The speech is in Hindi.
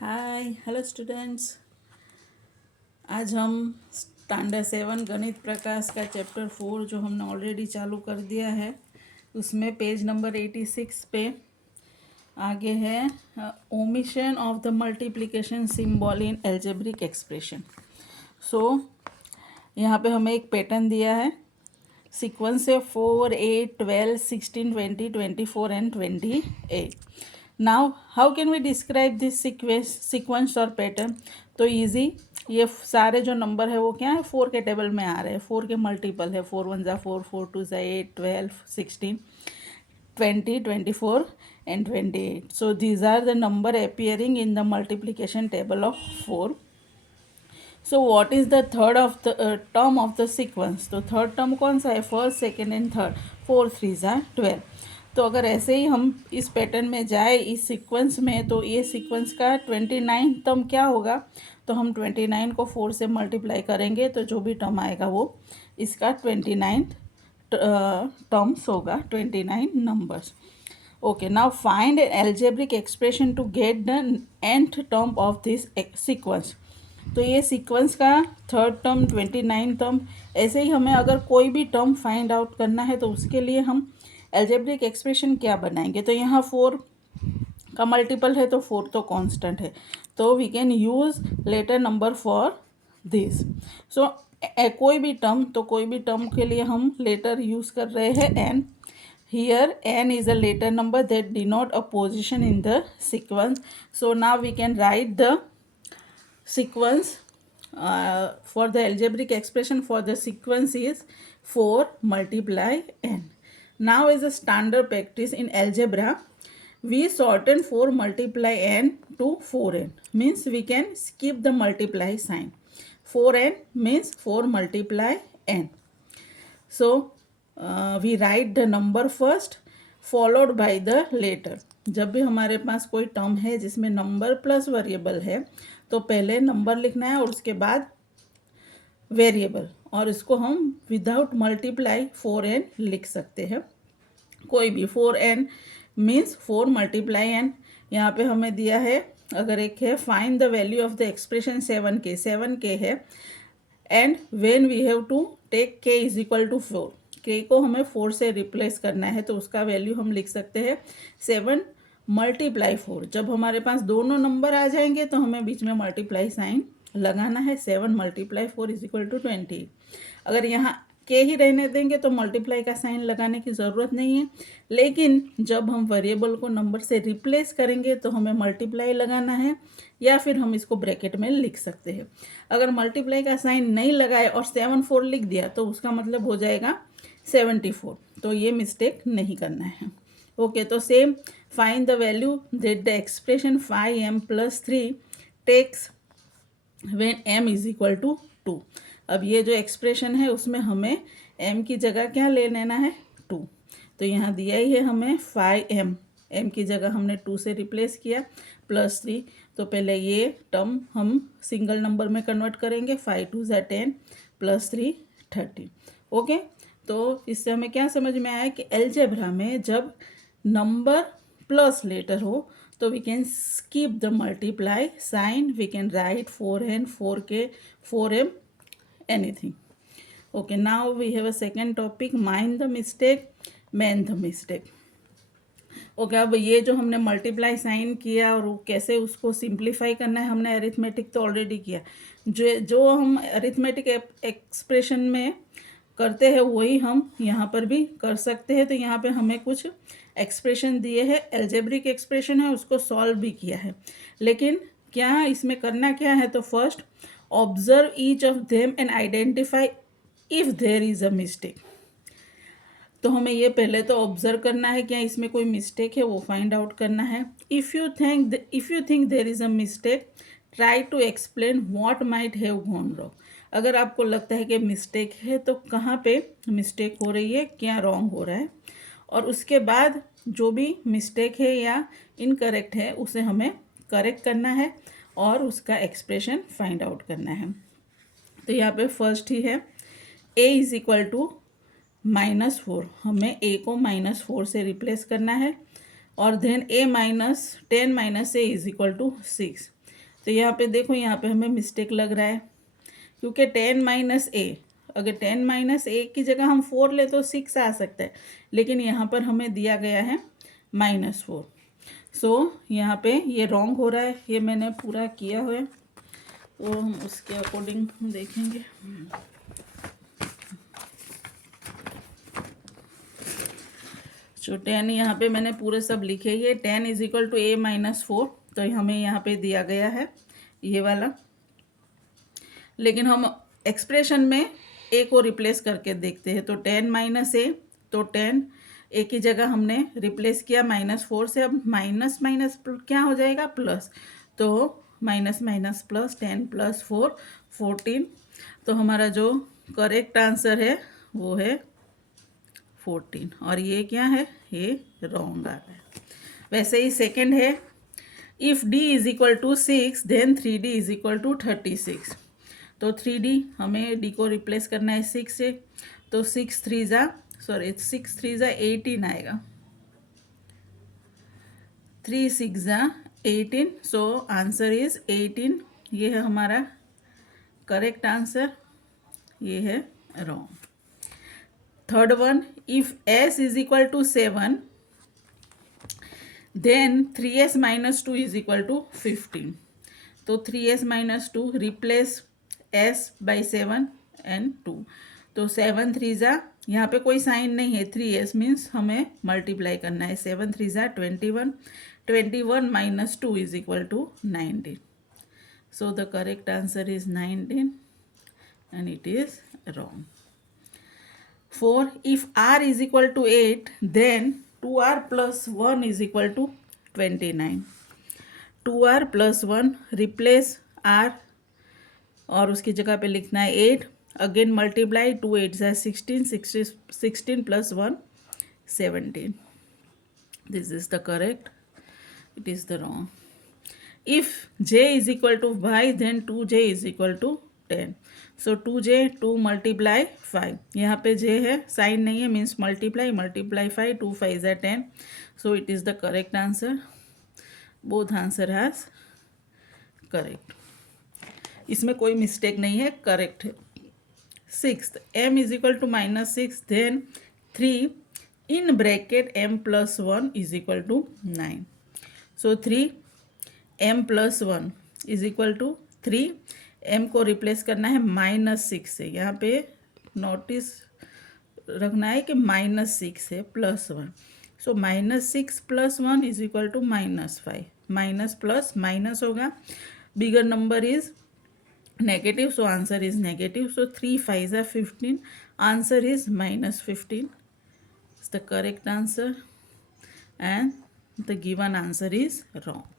Hi hello students. आज हम स्टैंडर्ड 7 गणित प्रकाश का चैप्टर 4 जो हमने ऑलरेडी चालू कर दिया है उसमें पेज नंबर 86 पे आगे है omission of the multiplication symbol in algebraic expression. So यहाँ पे हमें एक पैटर्न दिया है, सीक्वेंस है 4, 8, 12, 16, 20, 24 and 28। Now how can we describe this sequence और पैटर्न? तो इजी, ये सारे जो नंबर है वो क्या है, 4 के टेबल में आ रहे हैं, 4 के मल्टीपल है, 4 1 ज़ा 4, 4 2 ज़ा 8, 12, 16, 20, 24 and 28. So these are the number appearing in the multiplication table of 4. So what is the third of the term of the sequence? तो थर्ड टर्म कौन सा है? First, second and third. 4 3 ज़ा 12। तो अगर ऐसे ही हम इस पैटर्न में जाए इस सीक्वेंस में, तो ये सीक्वेंस का 29 टर्म क्या होगा? तो हम 29 को 4 से मल्टीप्लाई करेंगे तो जो भी टर्म आएगा वो इसका 29 टर्म्स होगा, 29 numbers. Okay, now find an algebraic expression to get the nth term of this sequence. तो ये सीक्वेंस का थर्ड टर्म, 29 टर्म, ऐसे ही हमें अगर कोई भी टर्म फाइंड आउट करना है तो उसके लिए हम एल्जेब्रिक एक्सप्रेशन क्या बनाएंगे? तो यहाँ 4 का मल्टीपल है तो 4 तो कांस्टेंट है, तो we can use letter number for this. So कोई भी टर्म के लिए हम लेटर यूज़ कर रहे हैं N. Here n is a later number that denote a position in the sequence. So now we can write the sequence for the algebraic expression for the sequence is 4 multiply n. Now as a standard practice in algebra, we shorten 4 multiply n to 4n. Means we can skip the multiply sign. 4n means 4 multiply n. So we write the number first followed by the letter. जब भी हमारे पास कोई टर्म है जिसमें नंबर प्लस वेरिएबल है तो पहले नंबर लिखना है और उसके बाद वेरिएबल, और इसको हम विदाउट मल्टीप्लाई 4n लिख सकते हैं। कोई भी 4n मीन्स 4 मल्टीप्लाई n। यहाँ पे हमें दिया है, अगर एक है find the value of the expression 7k है, and when we have to take k is equal to 4, k को हमें 4 से रिप्लेस करना है तो उसका वैल्यू हम लिख सकते हैं 7 मल्टीप्लाई 4। जब हमारे पास दोनों नंबर आ जाएंगे तो हमें बीच में मल्टीप्लाई साइन लगाना है। 7 मल्टीप्लाई 4 इज इक्वल टू 20। अगर यहाँ के ही रहने देंगे तो मल्टीप्लाई का साइन लगाने की ज़रूरत नहीं है, लेकिन जब हम वेरिएबल को नंबर से रिप्लेस करेंगे तो हमें मल्टीप्लाई लगाना है, या फिर हम इसको ब्रैकेट में लिख सकते हैं। अगर मल्टीप्लाई का साइन नहीं लगाए और 7 4 लिख दिया तो उसका मतलब हो जाएगा 74, तो ये मिस्टेक नहीं करना है। ओके, तो same find the value that the expression 5m + 3 takes when m is equal to 2। अब ये जो एक्सप्रेशन है उसमें हमें m की जगह क्या ले लेना है? 2। तो यहाँ दिया ही है हमें 5m, m की जगह हमने 2 से रिप्लेस किया, +3। तो पहले ये टर्म हम सिंगल नंबर में कन्वर्ट करेंगे, 5 2 ज़ा 10 +3 30। ओके, तो इससे हमें क्या समझ में आया कि अलजेब्रा में जब नंबर प्लस लेटर हो तो we can skip the multiply sign, we can write 4n 4k 4m anything. Okay, now we have a second topic, mind the mistake, man the mistake. Okay, अब ये जो हमने मल्टीप्लाई साइन किया और कैसे उसको सिंप्लीफाई करना है, हमने अरिथमेटिक तो ऑलरेडी किया। जो हम अरिथमेटिक एक्सप्रेशन में करते हैं वही हम यहाँ पर भी कर सकते हैं। तो यहाँ पे हमें कुछ एक्सप्रेशन दिए हैं, एल्जेब्रिक एक्सप्रेशन है, उसको सॉल्व भी किया है। लेकिन क्या इसमें करना क्या है? तो first observe each of them and identify if there is a mistake. तो हमें ये पहले तो ऑब्जर्व करना है क्या इसमें कोई मिस्टेक है, वो फाइंड आउट करना है। If you think there is a mistake, try to explain what might have gone wrong. अगर आपको लगता है कि मिस्टेक है तो कहाँ पे मिस्टेक हो रही है, क्या रॉन्ग हो रहा है, और उसके बाद जो भी मिस्टेक है या इनकरेक्ट है उसे हमें करेक्ट करना है और उसका एक्सप्रेशन फाइंड आउट करना है। तो यहाँ पे फर्स्ट ही है a इज इक्वल टू -4, हमें a को -4 से रिप्लेस करना है, और then a -10 - a is equal to 6। तो यहाँ पे देखो, यहाँ पे हमें मिस्टेक लग रहा है, क्योंकि 10 माइनस ए, अगर 10 माइनस ए की जगह हम 4 ले तो 6 आ सकता है, लेकिन यहाँ पर हमें दिया गया है -4। सो यहाँ पे ये रॉन्ग हो रहा है। ये मैंने पूरा किया हुआ है, तो हम उसके अकॉर्डिंग देखेंगे। जो 10 यहाँ पे मैंने पूरे सब लिखे, ये 10 is equal to a minus 4, तो हमें यहाँ पे दिया गया है ये वाला, लेकिन हम एक्सप्रेशन में a को रिप्लेस करके देखते हैं। तो 10 माइनस ए, तो 10 a की जगह हमने रिप्लेस किया -4 से, अब माइनस माइनस क्या हो जाएगा, प्लस, तो माइनस माइनस प्लस, 10 प्लस 4 14। तो हमारा जो करेक्ट आंसर है वो है 14, और ये क्या है, ये रॉन्ग आ रहा है। वैसे ही सेकंड है, if d is equal to 6 then 3d is equal to 36। तो 3d हमें d को रिप्लेस करना है 6 से, तो 6 3 जा 18 आएगा, 3 6 जा 18, सो आंसर इज 18। ये है हमारा करेक्ट आंसर, ये है wrong. Third one, if s is equal to 7 then 3s minus 2 is equal to 15। तो 3s minus 2 replace s by 7 and 2, तो 7 3 जा, यहाँ पे कोई साइन नहीं है, 3s मीन्स हमें मल्टीप्लाई करना है, 7 3 जा 21, 21 minus 2 is equal to 19। So the correct answer is 19 and it is wrong. 4, if r is equal to 8 then 2r plus 1 is equal to 29। 2r plus 1 replace r और उसकी जगह पे लिखना है 8, अगेन मल्टीप्लाई, 2 8 जा 16, 16 plus 1 17। This is the correct, it is the wrong. If j is equal to 5 then 2j is equal to 10। So 2j 2 multiply 5, यहाँ पे j है, साइन नहीं है, मीन्स मल्टीप्लाई 5, 2 5 जा 10, so it is the correct answer. Both answer has correct, इसमें कोई मिस्टेक नहीं है, करेक्ट है। 6th, m is equal to -6 then 3 in bracket m plus 1 is equal to 9। So 3 m plus 1 is equal to 3, m को रिप्लेस करना है -6 से, यहाँ पे नोटिस रखना है कि -6 है plus 1, so -6 plus 1 is equal to -5, minus plus minus होगा, bigger number is negative, so answer is negative, so 3 5 जा 15, answer is -15, is the correct answer and the given answer is wrong.